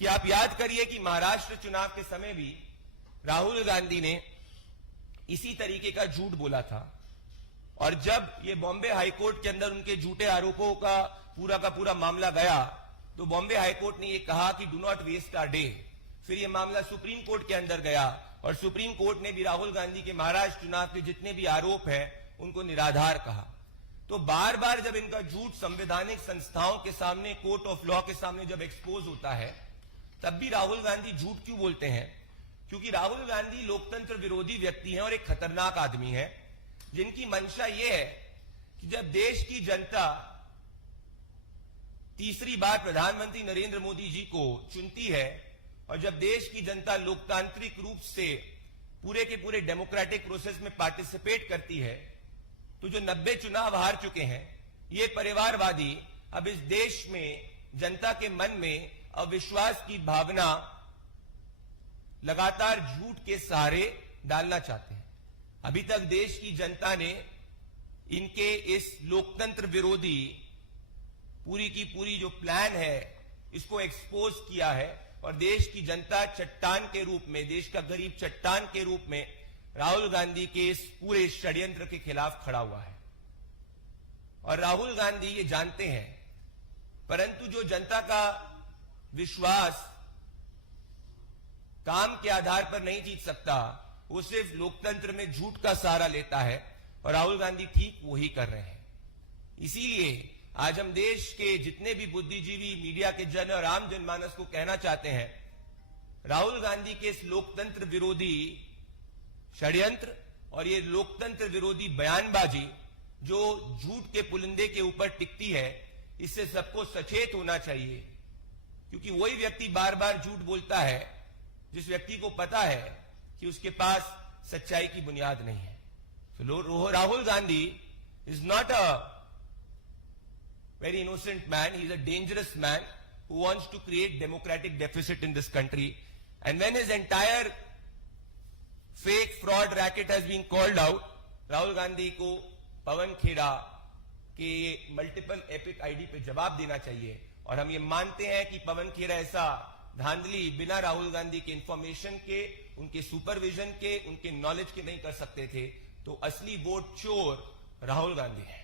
कि आप याद करिए कि महाराष्ट्र चुनाव के समय भी राहुल गांधी ने इसी तरीके का झूठ बोला था, और जब ये बॉम्बे हाईकोर्ट के अंदर उनके झूठे आरोपों का पूरा मामला गया तो बॉम्बे हाईकोर्ट ने ये कहा कि do not waste our day. फिर ये मामला सुप्रीम कोर्ट के अंदर गया और सुप्रीम कोर्ट ने भी राहुल गांधी के महाराष्ट्र चुनाव के जितने भी आरोप हैं उनको निराधार कहा। तो बार बार जब इनका झूठ संवैधानिक संस्थाओं के सामने, कोर्ट ऑफ लॉ के सामने जब एक्सपोज होता है, तब भी राहुल गांधी झूठ क्यों बोलते हैं? क्योंकि राहुल गांधी लोकतंत्र विरोधी व्यक्ति हैं और एक खतरनाक आदमी है, जिनकी मंशा यह है कि जब देश की जनता तीसरी बार प्रधानमंत्री नरेंद्र मोदी जी को चुनती है और जब देश की जनता लोकतांत्रिक रूप से पूरे के पूरे डेमोक्रेटिक प्रोसेस में पार्टिसिपेट करती है, तो जो 90 चुनाव हार चुके हैं ये परिवारवादी अब इस देश में जनता के मन में अविश्वास की भावना लगातार झूठ के सहारे डालना चाहते हैं। अभी तक देश की जनता ने इनके इस लोकतंत्र विरोधी पूरी की पूरी जो प्लान है इसको एक्सपोज किया है और देश की जनता चट्टान के रूप में, देश का गरीब चट्टान के रूप में राहुल गांधी के इस पूरे षड्यंत्र के खिलाफ खड़ा हुआ है। और राहुल गांधी ये जानते हैं, परंतु जो जनता का विश्वास काम के आधार पर नहीं जीत सकता, वो सिर्फ लोकतंत्र में झूठ का सहारा लेता है और राहुल गांधी ठीक वही कर रहे हैं। इसीलिए आज हम देश के जितने भी बुद्धिजीवी, मीडिया के जन और आम जनमानस को कहना चाहते हैं, राहुल गांधी के इस लोकतंत्र विरोधी षड्यंत्र और ये लोकतंत्र विरोधी बयानबाजी जो झूठ के पुलिंदे के ऊपर टिकती है, इससे सबको सचेत होना चाहिए। क्योंकि वही व्यक्ति बार बार झूठ बोलता है जिस व्यक्ति को पता है कि उसके पास सच्चाई की बुनियाद नहीं है। तो Rahul Gandhi is not a very innocent man. He is a dangerous man who wants to create democratic deficit in this country. And when his entire fake fraud racket has been called out, Rahul Gandhi को पवन खेड़ा के multiple epic ID पे जवाब देना चाहिए। और हम ये मानते हैं कि पवन खेड़ा ऐसा धांधली बिना राहुल गांधी के इंफॉर्मेशन के, उनके सुपरविजन के, उनके नॉलेज के नहीं कर सकते थे। तो असली वोट चोर राहुल गांधी है।